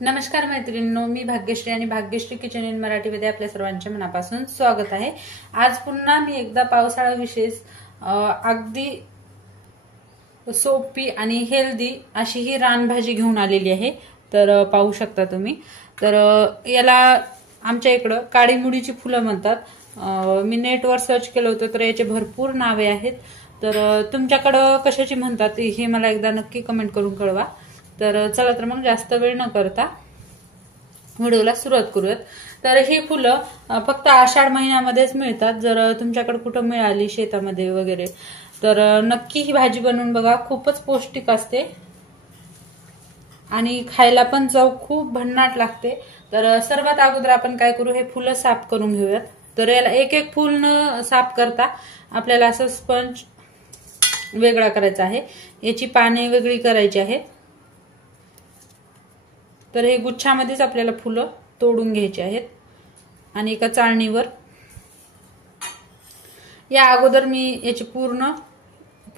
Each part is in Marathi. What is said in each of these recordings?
नमस्कार मैत्रिणींनो, मी भाग्यश्री आणि भाग्यश्री किचन इन मराठीमध्ये आपल्या सर्वांचे मनापासून स्वागत आहे। आज पुन्हा मी एकदा पावसाळा विशेष अगदी सोपी आणि हेल्दी अशी ही रानभाजी घेऊन आलेली आहे। तर पाहू शकता तुम्ही। तर याला आमच्या इकडे काळी मुळीची फुलं म्हणतात। मी नेटवर सर्च केलं होतं तर याचे भरपूर नावे आहेत। तर तुमच्याकडे कशाची म्हणतात हे मला एकदा नक्की कमेंट करून कळवा। तर चला तर मग जास्त वेळ न करता व्हिडिओला सुरुवात करूयात। तर ही फुलं फक्त आषाढ महिन्यामध्येच मिळतात। जर तुमच्याकडे कुठे मिळाली शेतामध्ये वगैरे तर नक्की ही भाजी बनवून बघा, खूपच पौष्टिक असते आणि खायला पण चव खूप भन्नाट लागते। तर सर्वात अगोदर आपण काय करू, हे फुलं साफ करून घेऊयात। तर याला एक एक फूल न साफ करता आपल्याला असं स्पंज वेगळा करायचा आहे, याची पाने वेगळी करायची आहेत। तर हे गुच्छामध्येच आपल्याला फुलं तोडून घ्यायची आहेत आणि एका चाळणीवर या अगोदर मी याची पूर्ण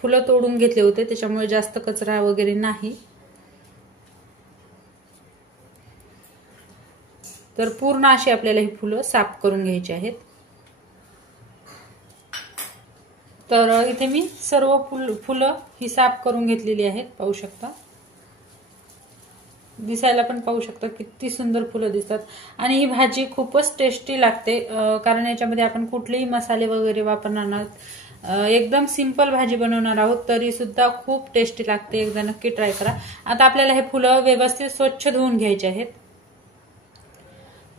फुलं तोडून घेतले होते, त्याच्यामुळे जास्त कचरा वगैरे नाही। तर पूर्ण अशी आपल्याला ही फुलं साफ करून घ्यायची आहेत। तर इथे मी सर्व फुलं ही साफ करून घेतलेली आहेत, पाहू शकता। दिसायला पण पाहू शकता किती सुंदर फुलं दिसतात आणि ही भाजी खूपच टेस्टी लागते, कारण याच्यामध्ये आपण कुठलेही मसाले वगैरे वापरणार नाहीत। एकदम सिंपल भाजी बनवणार आहोत तरी सुद्धा खूप टेस्टी लागते, एकदा नक्की ट्राय करा। आता आपल्याला हे फुलं व्यवस्थित स्वच्छ धुवून घ्यायचे आहेत।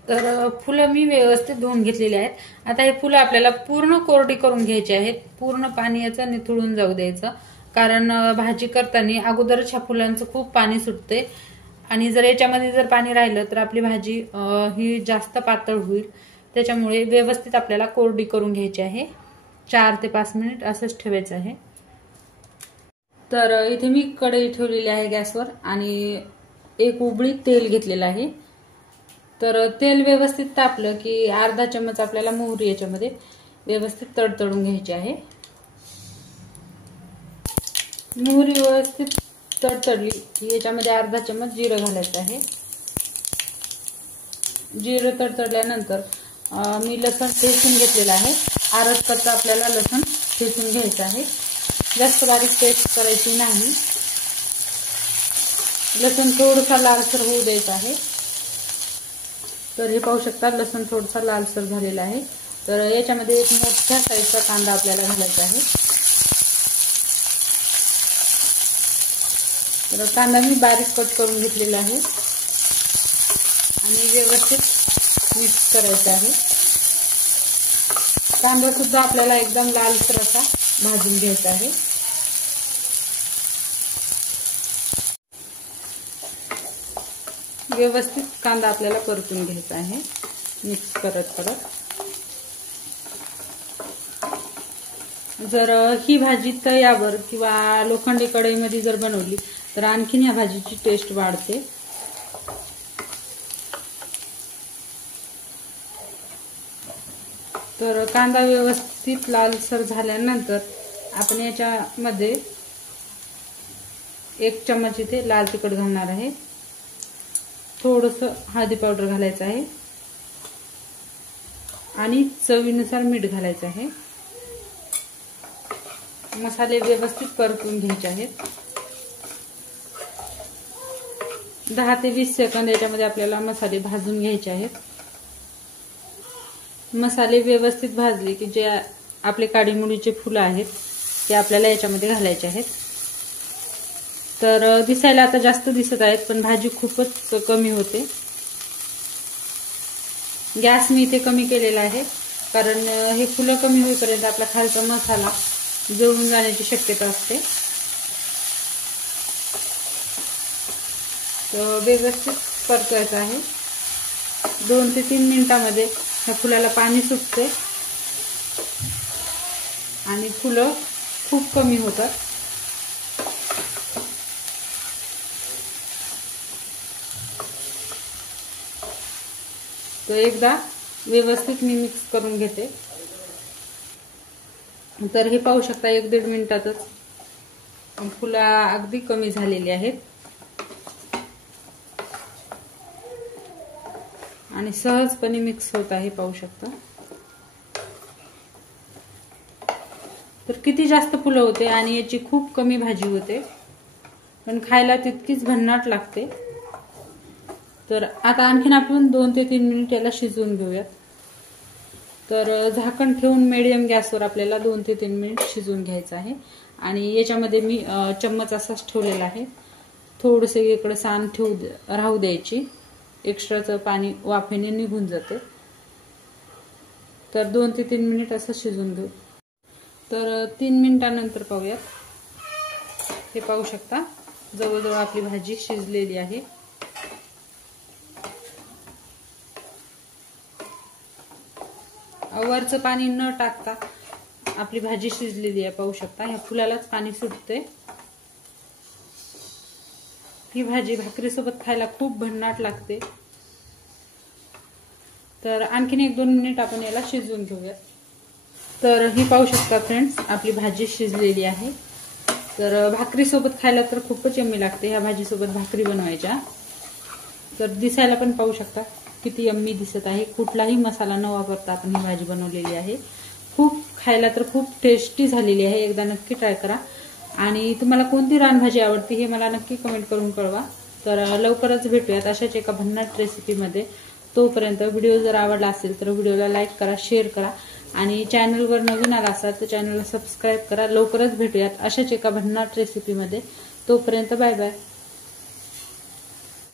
तर फुलं मी व्यवस्थित धुवून घेतलेली आहेत। आता हे फुलं आपल्याला पूर्ण कोरडी करून घ्यायची आहेत, पूर्ण पाणी याचं निथळून जाऊ द्यायचं, कारण भाजी करताना अगोदरच ह्या फुलांचं खूप पाणी सुटते आणि जर याच्यामध्ये जर पाणी राहिलं तर आपली भाजी ही जास्त पातळ होईल। त्याच्यामुळे व्यवस्थित आपल्याला कोरडी करून घ्यायची आहे, 4 ते 5 मिनिट असंच ठेवायचं आहे। तर इथे मी कढई ठेवलेली आहे गॅसवर आणि एक उबळी तेल घेतलेलं आहे। तर तेल व्यवस्थित तापलं की अर्धा चमच आपल्याला मोहरी याच्यामध्ये व्यवस्थित तडतडून घ्यायची आहे। मोहरी व्यवस्थित तडतडली की याच्यामध्ये अर्धा चमच जिरं घालायचं आहे। जिरं तडतडल्यानंतर मी लसूण ठेचून घेतलेला आहे, अर्धा कच्चा आपल्याला लसूण ठेचून घ्यायचा आहे, जास्त बारीक पेस्ट करायची नाही। लसूण थोडासा लालसर होऊ द्यायचा आहे। तर हे पाहू शकता लसूण थोडासा लालसर झालेला आहे। तर याच्यामध्ये एक मोठ्या साईजचा कांदा आपल्याला घालायचा आहे। तर कांदा मी बारीक कट करून घेतलेला आहे आणि व्यवस्थित मिक्स करायचा आहे। कांदा सुद्धा आपल्याला एकदम लालसर असा भाजून घ्यायचा आहे। व्यवस्थित कांदा आपल्याला परतून घ्यायचा आहे, मिक्स करत करत। जर ही भाजी तव्यावर किंवा लोखंडी कढईमध्ये जर बनवली तर आणखीन या भाजीची टेस्ट वाढते। तर कांदा व्यवस्थित लालसर झाल्यानंतर आपण याच्यामध्ये 1 चम्मच इथे लाल तिखट घालणार आहे, थोडंसं हळदी पावडर घालायचं आहे आणि चवीनुसार मीठ घालायचं आहे। मसाले व्यवस्थित परतून घ्यायचे आहेत। 10 ते 20 सेकंद याच्यामध्ये आपल्याला मसाले भाजून घ्यायचे आहेत। मसाले व्यवस्थित भाजले की जे आपले काळी मुळीचे फुलं आहेत ते आपल्याला याच्यामध्ये घालायचे आहेत। तर दिसायला आता जास्त दिसत आहेत पण भाजी खूपच कमी होते। गॅस मी इथे कमी केलेला आहे, कारण हे फुलं कमी होईपर्यंत आपला खालचा मसाला जळून जाण्याची शक्यता असते। तर व्यवस्थित परतायचं आहे। 2 ते 3 मिनिटांमध्ये ह्या फुलाला पाणी सुटते आणि फुलं खूप कमी होतात। तर एकदा व्यवस्थित मी मिक्स करून घेते। तर हे पाहू शकता 1-1.5 मिनिटातच फुलं अगदी कमी झालेली आहेत। आणि सहजपणे मिक्स होत आहे, पाहू शकता. तर किती जास्त फुलं होते आणि याची खूप कमी भाजी होते, पण खायला तितकीच भन्नाट लागते. तर आता आणखीन आपण 2 ते 3 मिनिट याला शिजवून घेऊयात. तर झाकण ठेवून मीडियम गॅसवर आपल्याला 2 ते 3 मिनिट शिजवून घ्यायचं आहे. आणि याच्यामध्ये मी चम्मच असाच ठेवलेला आहे. थोडंसं इकडे सान राहू द्यायची, एक्स्ट्राचं पाणी वाफेने निघून जाते. तर 2 ते 3 मिनिट असं शिजवून घेऊ. तर 3 मिनिटांनंतर पाहूयात. हे पाहू शकता, जवळजवळ आपली भाजी शिजलेली आहे. वरचं पाणी न टाकता आपली भाजी शिजलेली आहे, पाहू शकता. ह्या फुलालाच पाणी सुटते. ही भाजी भाकरीसोबत खायला खूप भन्नाट लागते. तर आणखीन 1-2 मिनिट आपण याला शिजवून घेऊयात. तर ही पाहू शकता फ्रेंड्स, आपली भाजी शिजलेली आहे. तर भाकरीसोबत खायला तर खूपच यम्मी लागते. ह्या भाजीसोबत भाकरी बनवायच्या. तर दिसायला पण पाहू शकता किती यम्मी दिसत आहे. कुठलाही मसाला न वापरता आपण ही भाजी बनवलेली आहे. खूप खायला तर खूप टेस्टी झालेली आहे. एकदा नक्की ट्राय करा. आणि तुम्हाला कोणती रानभाजी आवडते हे मला नक्की कमेंट करून कळवा. तर लवकरच भेटूयात अशाच एका भन्नाट रेसिपीमध्ये. तोपर्यंत व्हिडिओ जर आवडला असेल तर व्हिडिओला लाईक करा, शेअर करा आणि चॅनलवर नवीन आला असाल तर चॅनलला सबस्क्राईब करा. लवकरच भेटूयात अशाच एका भन्नाट रेसिपीमध्ये. तोपर्यंत बाय बाय.